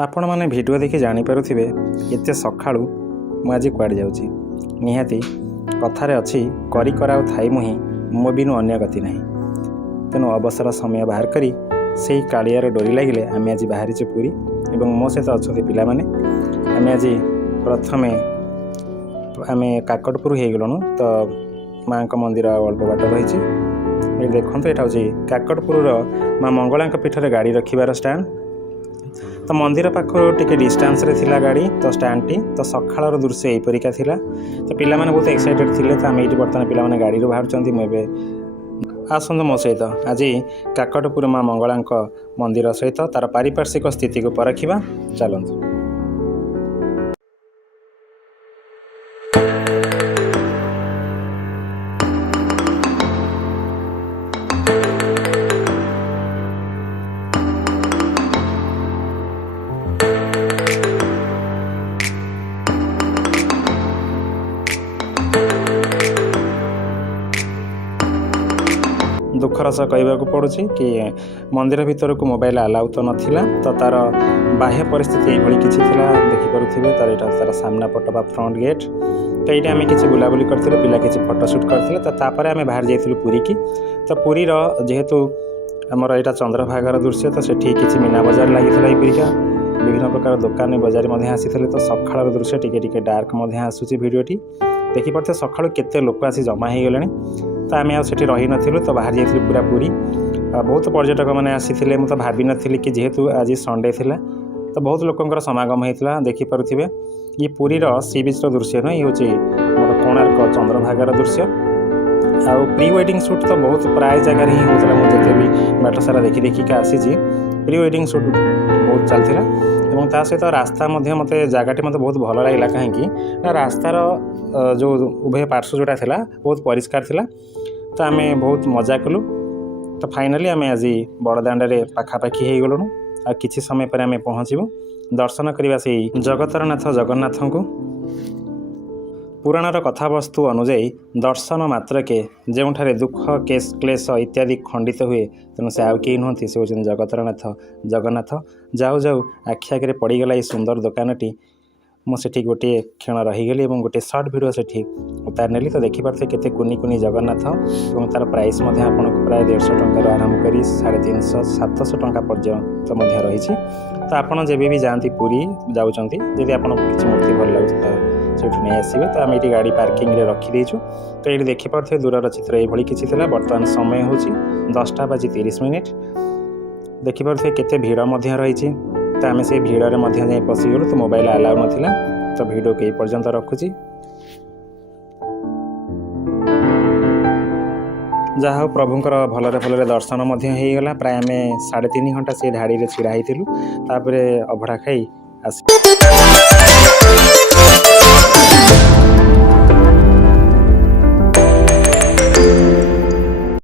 आपण मैंने भिडियो देखि जानीपे एत सका मुझे कड़े जाऊँगी निहाती कथार अच्छी करी कराऊ थाई मुही मो बिनु अन्य गति ना तेणु अवसर समय बाहर करी से कालियार डोरी लगे आम आज बाहरी पुरी और मो सहित अच्छा पाने आम आज प्रथम आम काकटपुर हो गलुँ तो माँ मंदिर अल्प बाट रही देखो यहाँ हूँ काकटपुर माँ मंगला पीठर गाड़ी रखिबार स्टैंड तो मंदिर पाखर टिके डिस्टेंस रे थिला गाड़ी तो स्टैंड टी तो सकाळर दृश्य एपरिका थिला तो पिला माने बहुत एक्साइटेड थिले तो आम ये बर्तमान पिला माने गाड़ी बाहर मुझे आसतु मो सहित आज काकटपुर माँ मंगला मंदिर सहित तार पारिपार्श्विक स्थिति को परखिबा चलतु। दुखर सह कहवाक पड़ू कि मंदिर भीतर को मोबाइल अलाउ तो नाला तो तार बाह्य परिस्थिति ये किसी देखिपे तार यहाँ तार सामना पट बा फ्रंट गेट तो ये आम किसी बुलाबुली करते पिला किसी फोटोशूट करते तो तापर आम बाहर जाइलु पुरी की तो पुरी जेहेतु आमर यहाँ चंद्रभागार दृश्य तो सेठी किसी मीना बजार लगी परिका विभिन्न प्रकार दुकान बजार आसी तो सकाळ दृश्य टिके डार्क आसूसी भिडटी देखिपे सकाळु केते लोक आसी जमा हो गले तो आम आठी रही नथिलु तो बाहर जाइलु पूरा पूरी बहुत पर्यटक मैंने आसी मुझे भावी नी कि जेहेतु आज संडे थिला तो बहुत लोकंर समागम होता देखिपे ये पुरीर सी बीच दृश्य न ये हूँ मोर कोणार्क चंद्रभागार दृश्य आ प्री वेडिंग शूट तो बहुत प्राय जगार ही होता मुझे भी बाट सारा देखी देखिका आसी प्री वेडिंग शूट बहुत चलता और ता सहित रास्ता मत जगह मत बहुत भल लगे कहीं रास्तार जो उभय पार्श्व जोटा था बहुत परिष्कार थिला तो आम बहुत मजा कलु तो फाइनाली आम आज बड़दाण्डे पाखापाखि हो गलुँ आ किछि समय पर आम पहुँचबू दर्शन करने से जगतरनाथ जगन्नाथ को पुराणर कथावस्तु अनुजाई दर्शन मात्रके जोठारे दुख केस क्लेश इत्यादि खंडित हुए तेणु से आउ कई नुहति से होती जगतरनाथ जगन्नाथ जाऊ जाऊ आखि आगे पड़गला ये सुंदर दुकानटी मुझे गोटे क्षण रहीगली और गोटे सर्ट भिडियो से उतार नेली तो देखिपे केते कुनी कुनी जगन्नाथ और तार प्राइस आपको प्राय 150 टंकार आरंभ कर 350 700 टंका पर्यंत रही तो आपड़ जब भी जाती पुरी जाऊँगी जदि आप किसी मूर्ति भल लगे तो नहीं आसवे तो आम ये गाड़ी पार्किंग रे रखीदेचु तो ये देखिपे दूरर चित्र ये किसी बर्तमान समय हूँ 10:30 देखिपे केते भीड़ रही तो आम से भिड़ में पशिगलु तो मोबाइल अलाउ नाला तो भिडियो को पर्यंत रखुची जहाँ प्रभुंर भलरे भलरे दर्शन होगला प्राय आम 3.5 घंटा से धाड़ी रे छिड़ा होइतिलु तापरे अभड़ा खाई आस